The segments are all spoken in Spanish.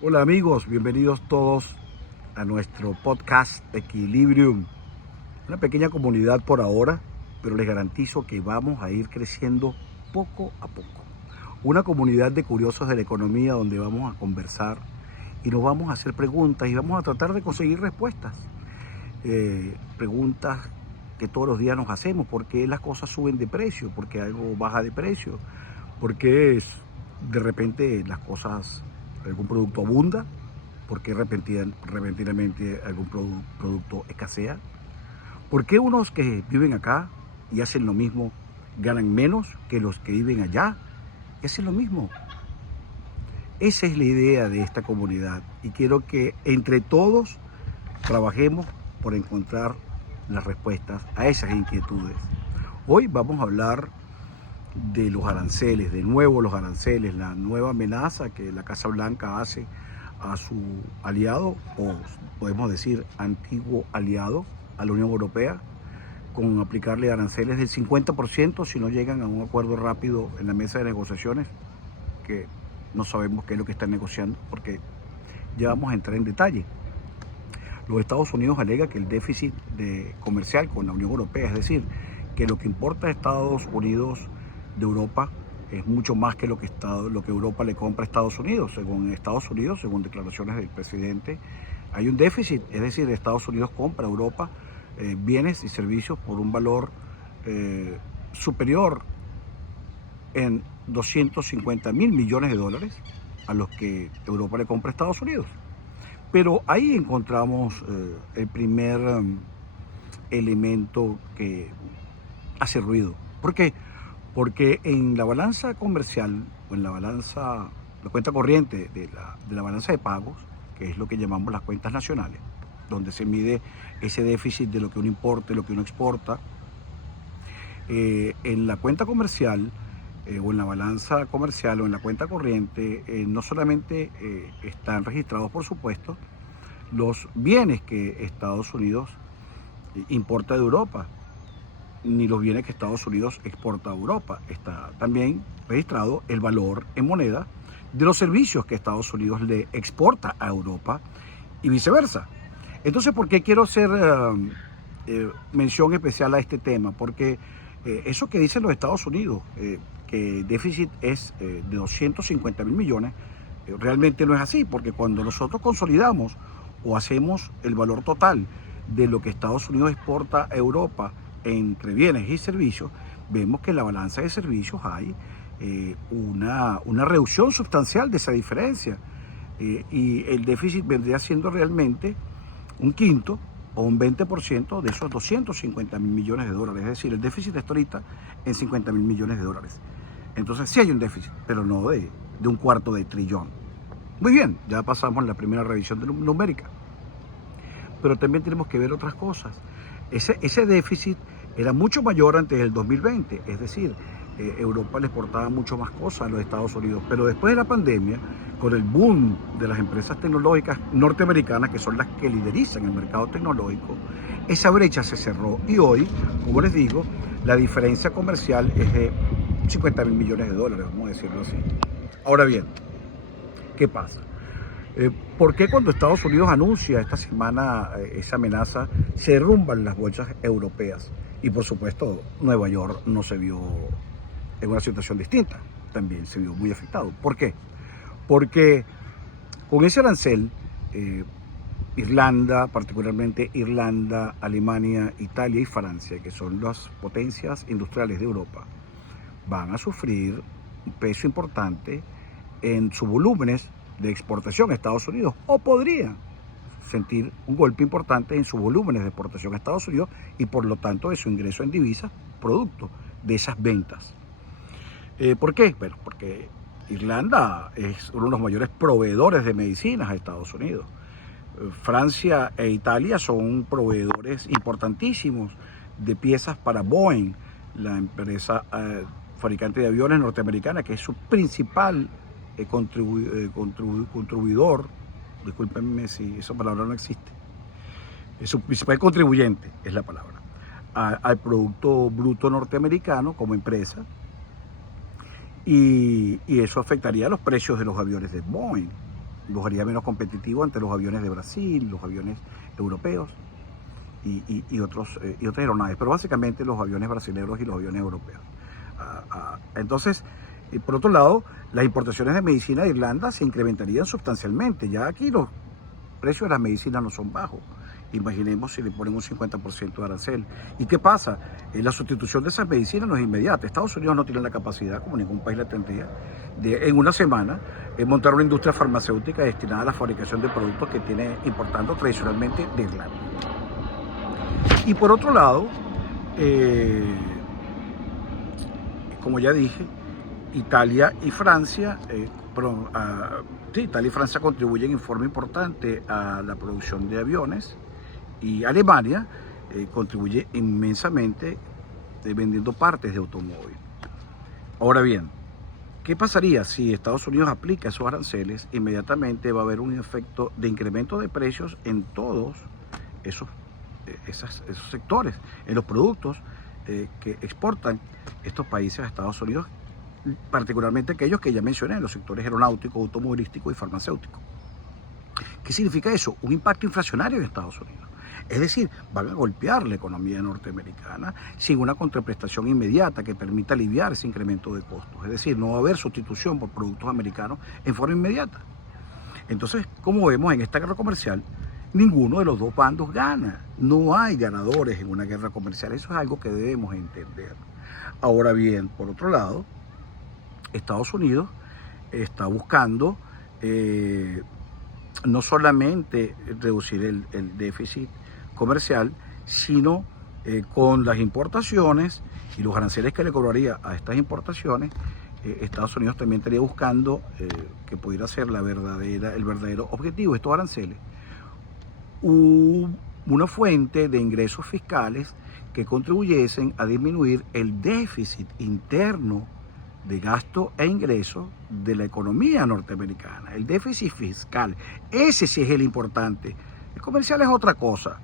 Hola amigos, bienvenidos todos a nuestro podcast Equilibrium. Una pequeña comunidad por ahora, pero les garantizo que vamos a ir creciendo poco a poco. Una comunidad de curiosos de la economía donde vamos a conversar y nos vamos a hacer preguntas y vamos a tratar de conseguir respuestas. Preguntas que todos los días nos hacemos: ¿por qué las cosas suben de precio? ¿Por qué algo baja de precio? ¿Por qué de repente las cosas, algún producto abunda? ¿Por qué repentinamente algún producto escasea? ¿Por qué unos que viven acá y hacen lo mismo ganan menos que los que viven allá y hacen lo mismo? Esa es la idea de esta comunidad y quiero que entre todos trabajemos por encontrar las respuestas a esas inquietudes. Hoy vamos a hablar de los aranceles, de nuevo los aranceles, la nueva amenaza que la Casa Blanca hace a su aliado, o podemos decir antiguo aliado, a la Unión Europea, con aplicarle aranceles del 50% si no llegan a un acuerdo rápido en la mesa de negociaciones, que no sabemos qué es lo que están negociando, porque ya vamos a entrar en detalle. Los Estados Unidos alega que el déficit comercial con la Unión Europea, es decir, que lo que importa a Estados Unidos de Europa es mucho más que lo que Europa le compra a Estados Unidos. Según declaraciones del presidente, hay un déficit, es decir, Estados Unidos compra a Europa bienes y servicios por un valor superior en 250.000 millones de dólares a los que Europa le compra a Estados Unidos. Pero ahí encontramos el primer elemento que hace ruido. ¿Por qué? Porque en la balanza comercial o en la cuenta corriente de la balanza de pagos, que es lo que llamamos las cuentas nacionales, donde se mide ese déficit de lo que uno importa y lo que uno exporta, en la cuenta comercial o en la balanza comercial o en la cuenta corriente, no solamente están registrados, por supuesto, los bienes que Estados Unidos importa de Europa, ni los bienes que Estados Unidos exporta a Europa. Está también registrado el valor en moneda de los servicios que Estados Unidos le exporta a Europa y viceversa. Entonces, ¿por qué quiero hacer mención especial a este tema? Porque eso que dicen los Estados Unidos, que el déficit es de 250.000 millones, realmente no es así, porque cuando nosotros consolidamos o hacemos el valor total de lo que Estados Unidos exporta a Europa entre bienes y servicios, vemos que en la balanza de servicios hay una reducción sustancial de esa diferencia, y el déficit vendría siendo realmente un quinto o un 20% de esos 250.000 millones de dólares. Es decir, el déficit está ahorita en 50.000 millones de dólares. Entonces sí hay un déficit, pero no de un cuarto de trillón. Muy bien, ya pasamos la primera revisión numérica. Pero también tenemos que ver otras cosas. Ese déficit era mucho mayor antes del 2020, es decir, Europa le exportaba mucho más cosas a los Estados Unidos, pero después de la pandemia, con el boom de las empresas tecnológicas norteamericanas, que son las que liderizan el mercado tecnológico, esa brecha se cerró y hoy, como les digo, la diferencia comercial es de 50.000 millones de dólares, vamos a decirlo así. Ahora bien, ¿qué pasa? ¿Por qué cuando Estados Unidos anuncia esta semana esa amenaza se derrumban las bolsas europeas? Y por supuesto, Nueva York no se vio en una situación distinta, también se vio muy afectado. ¿Por qué? Porque con ese arancel, Irlanda, particularmente Irlanda, Alemania, Italia y Francia, que son las potencias industriales de Europa, van a sufrir un peso importante en sus volúmenes de exportación a Estados Unidos, o podrían sentir un golpe importante en sus volúmenes de exportación a Estados Unidos y por lo tanto de su ingreso en divisas producto de esas ventas. ¿Por qué? Bueno, porque Irlanda es uno de los mayores proveedores de medicinas a Estados Unidos. Francia e Italia son proveedores importantísimos de piezas para Boeing, la empresa fabricante de aviones norteamericana, que es su principal contribuidor, discúlpenme si esa palabra no existe, es su principal contribuyente, es la palabra, al Producto Bruto norteamericano como empresa, y eso afectaría los precios de los aviones de Boeing. los haría menos competitivos ante los aviones de Brasil, los aviones europeos y otras aeronaves, pero básicamente los aviones brasileños y los aviones europeos. Entonces, por otro lado, las importaciones de medicina de Irlanda se incrementarían sustancialmente. Ya aquí los precios de las medicinas no son bajos. Imaginemos si le ponen un 50% de arancel. ¿Y qué pasa? La sustitución de esas medicinas no es inmediata. Estados Unidos no tiene la capacidad, como ningún país la tendría, de en una semana montar una industria farmacéutica destinada a la fabricación de productos que tiene importando tradicionalmente de Irlanda. Y por otro lado, como ya dije, Italia y Francia, Italia y Francia contribuyen en forma importante a la producción de aviones y Alemania contribuye inmensamente vendiendo partes de automóvil. Ahora bien, ¿qué pasaría si Estados Unidos aplica esos aranceles? Inmediatamente va a haber un efecto de incremento de precios en todos esos sectores, en los productos que exportan estos países a Estados Unidos, particularmente aquellos que ya mencioné, los sectores aeronáutico, automovilístico y farmacéutico. ¿Qué significa eso? Un impacto inflacionario en Estados Unidos. Es decir, van a golpear la economía norteamericana sin una contraprestación inmediata que permita aliviar ese incremento de costos. Es decir, no va a haber sustitución por productos americanos en forma inmediata. Entonces, como vemos en esta guerra comercial, ninguno de los dos bandos gana. No hay ganadores en una guerra comercial. Eso es algo que debemos entender. Ahora bien, por otro lado, Estados Unidos está buscando no solamente reducir el déficit comercial, sino con las importaciones y los aranceles que le cobraría a estas importaciones, Estados Unidos también estaría buscando que pudiera ser el verdadero objetivo de estos aranceles, una fuente de ingresos fiscales que contribuyesen a disminuir el déficit interno de gasto e ingresos de la economía norteamericana, el déficit fiscal. Ese sí es el importante. El comercial es otra cosa.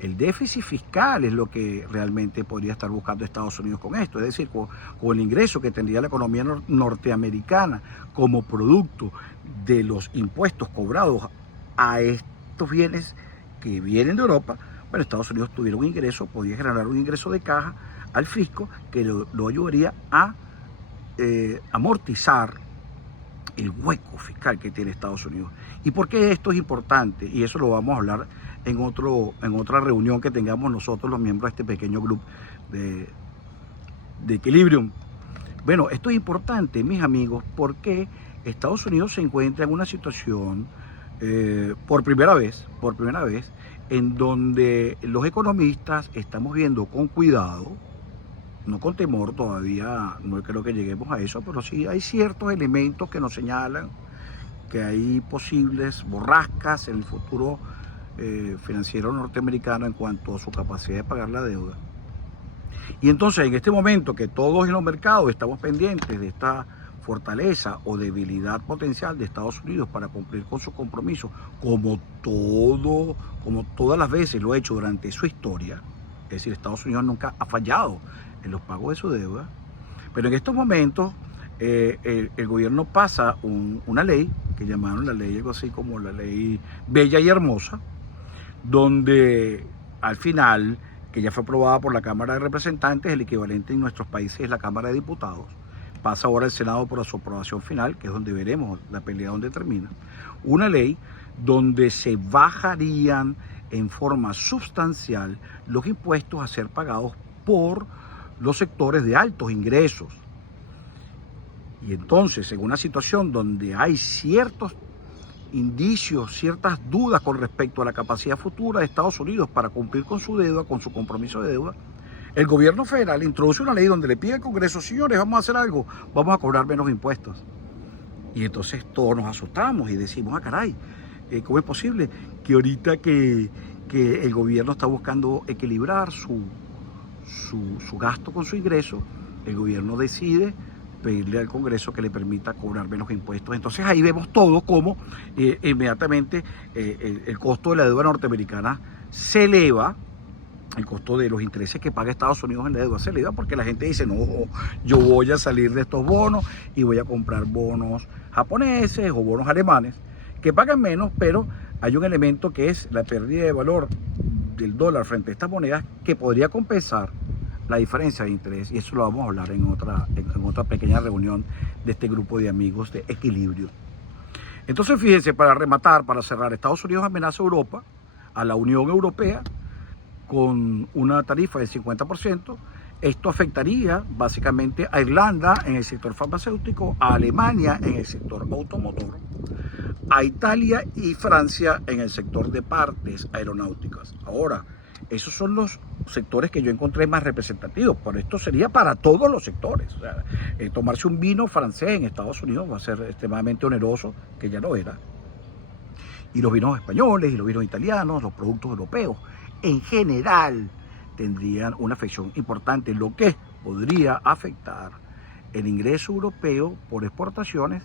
El déficit fiscal es lo que realmente podría estar buscando Estados Unidos con esto, es decir, con el ingreso que tendría la economía norteamericana como producto de los impuestos cobrados a estos bienes que vienen de Europa. Bueno, Estados Unidos tuviera un ingreso, podría generar un ingreso de caja al fisco que lo ayudaría a amortizar el hueco fiscal que tiene Estados Unidos. ¿Y por qué esto es importante? Y eso lo vamos a hablar en otra reunión que tengamos nosotros, los miembros de este pequeño grupo de Equilibrium. Bueno, esto es importante, mis amigos, porque Estados Unidos se encuentra en una situación por primera vez, en donde los economistas estamos viendo con cuidado, no con temor, todavía no creo que lleguemos a eso, pero sí hay ciertos elementos que nos señalan que hay posibles borrascas en el futuro financiero norteamericano en cuanto a su capacidad de pagar la deuda. Y entonces, en este momento que todos en los mercados estamos pendientes de esta fortaleza o debilidad potencial de Estados Unidos para cumplir con sus compromisos, como todas las veces lo ha hecho durante su historia, es decir, Estados Unidos nunca ha fallado en los pagos de su deuda, pero en estos momentos el gobierno pasa una ley que llamaron la ley, algo así como la ley Bella y Hermosa, donde al final, que ya fue aprobada por la Cámara de Representantes, el equivalente en nuestros países es la Cámara de Diputados, pasa ahora al Senado por su aprobación final, que es donde veremos la pelea donde termina, una ley donde se bajarían en forma sustancial los impuestos a ser pagados por los sectores de altos ingresos. Y entonces, en una situación donde hay ciertos indicios, ciertas dudas con respecto a la capacidad futura de Estados Unidos para cumplir con su deuda, con su compromiso de deuda, el gobierno federal introduce una ley donde le pide al Congreso: señores, vamos a hacer algo, vamos a cobrar menos impuestos. Y entonces todos nos asustamos y decimos: ah, caray, ¿cómo es posible que ahorita que el gobierno está buscando equilibrar su gasto con su ingreso, el gobierno decide pedirle al Congreso que le permita cobrar menos impuestos? Entonces ahí vemos todo como inmediatamente el costo de la deuda norteamericana se eleva, el costo de los intereses que paga Estados Unidos en la deuda se eleva, porque la gente dice: no, yo voy a salir de estos bonos y voy a comprar bonos japoneses o bonos alemanes que pagan menos, pero hay un elemento que es la pérdida de valor del dólar frente a estas monedas que podría compensar la diferencia de interés, y eso lo vamos a hablar en otra pequeña reunión de este grupo de amigos de Equilibrio. Entonces, fíjense, para rematar, para cerrar, Estados Unidos amenaza a Europa, a la Unión Europea, con una tarifa del 50%. Esto afectaría básicamente a Irlanda en el sector farmacéutico, a Alemania en el sector automotor, a Italia y Francia en el sector de partes aeronáuticas. Ahora, esos son los sectores que yo encontré más representativos, pero esto sería para todos los sectores. O sea, tomarse un vino francés en Estados Unidos va a ser extremadamente oneroso, que ya lo era. Y los vinos españoles y los vinos italianos, los productos europeos, en general tendrían una afección importante, lo que podría afectar el ingreso europeo por exportaciones,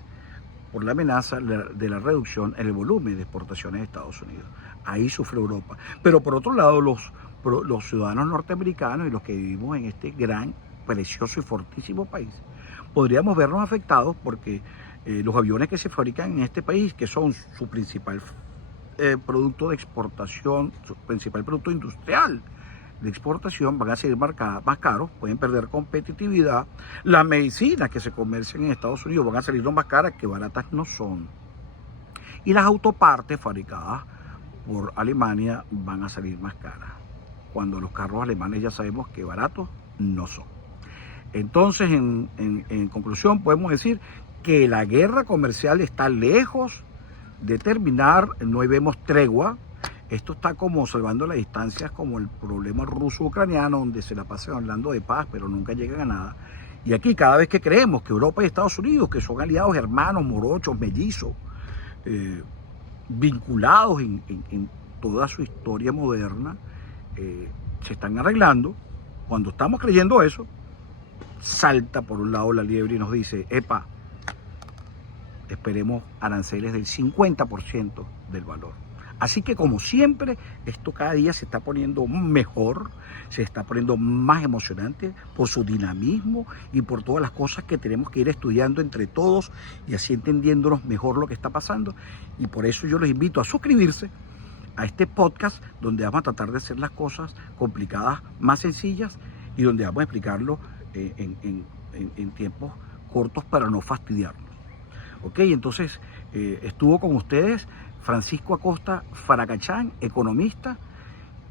por la amenaza de la reducción en el volumen de exportaciones de Estados Unidos. Ahí sufre Europa. Pero por otro lado, los ciudadanos norteamericanos y los que vivimos en este gran, precioso y fortísimo país, podríamos vernos afectados porque los aviones que se fabrican en este país, que son su principal producto de exportación, su principal producto industrial de exportación, van a seguir más caros, pueden perder competitividad. Las medicinas que se comercian en Estados Unidos van a salir más caras, que baratas no son. Y las autopartes fabricadas por Alemania van a salir más caras, cuando los carros alemanes ya sabemos que baratos no son. Entonces, en conclusión, podemos decir que la guerra comercial está lejos de terminar, no vemos tregua. Esto está como salvando las distancias, como el problema ruso-ucraniano, donde se la pasan hablando de paz, pero nunca llegan a nada. Y aquí, cada vez que creemos que Europa y Estados Unidos, que son aliados hermanos, morochos, mellizos, vinculados en toda su historia moderna, se están arreglando, cuando estamos creyendo eso, salta por un lado la liebre y nos dice: epa, esperemos aranceles del 50% del valor. Así que, como siempre, esto cada día se está poniendo mejor, se está poniendo más emocionante por su dinamismo y por todas las cosas que tenemos que ir estudiando entre todos y así entendiéndonos mejor lo que está pasando. Y por eso yo los invito a suscribirse a este podcast, donde vamos a tratar de hacer las cosas complicadas más sencillas y donde vamos a explicarlo en tiempos cortos para no fastidiarnos. Ok, entonces estuvo con ustedes Francisco Acosta Faracachán, economista,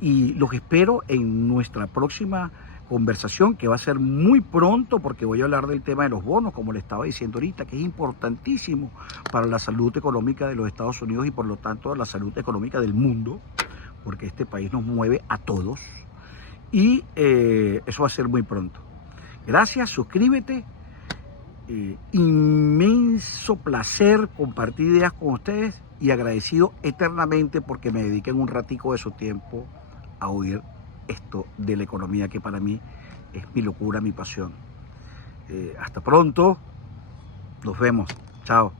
y los espero en nuestra próxima conversación, que va a ser muy pronto, porque voy a hablar del tema de los bonos, como le estaba diciendo ahorita, que es importantísimo para la salud económica de los Estados Unidos y por lo tanto la salud económica del mundo, porque este país nos mueve a todos, y eso va a ser muy pronto. Gracias, suscríbete. Inmenso placer compartir ideas con ustedes y agradecido eternamente porque me dediquen un ratico de su tiempo a oír esto de la economía, que para mí es mi locura, mi pasión. Hasta pronto, nos vemos, chao.